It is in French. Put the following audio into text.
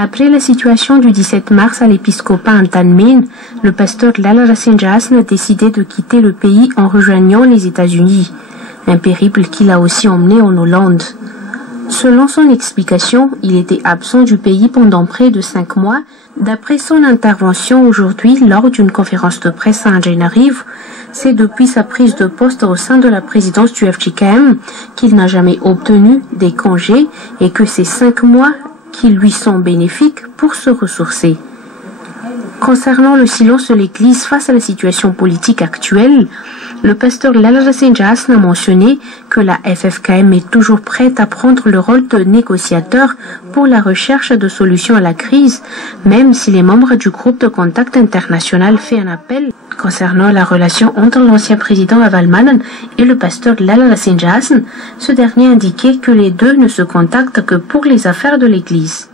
Après la situation du 17 mars à l'épiscopat en Tanmin, le pasteur Lala Rasenjas a décidé de quitter le pays en rejoignant les États-Unis, un périple qui l'a aussi emmené en Hollande. Selon son explication, il était absent du pays pendant près de 5 mois. D'après son intervention aujourd'hui lors d'une conférence de presse à Antananarivo, c'est depuis sa prise de poste au sein de la présidence du FJKM qu'il n'a jamais obtenu des congés et que ces 5 mois qui lui sont bénéfiques pour se ressourcer. Concernant le silence de l'Église face à la situation politique actuelle, le pasteur Lala Rasenjas a mentionné que la FFKM est toujours prête à prendre le rôle de négociateur pour la recherche de solutions à la crise, même si les membres du groupe de contact international fait un appel concernant la relation entre l'ancien président Avalmanan et le pasteur Lala Rasenjas. Ce dernier indiquait que les deux ne se contactent que pour les affaires de l'Église.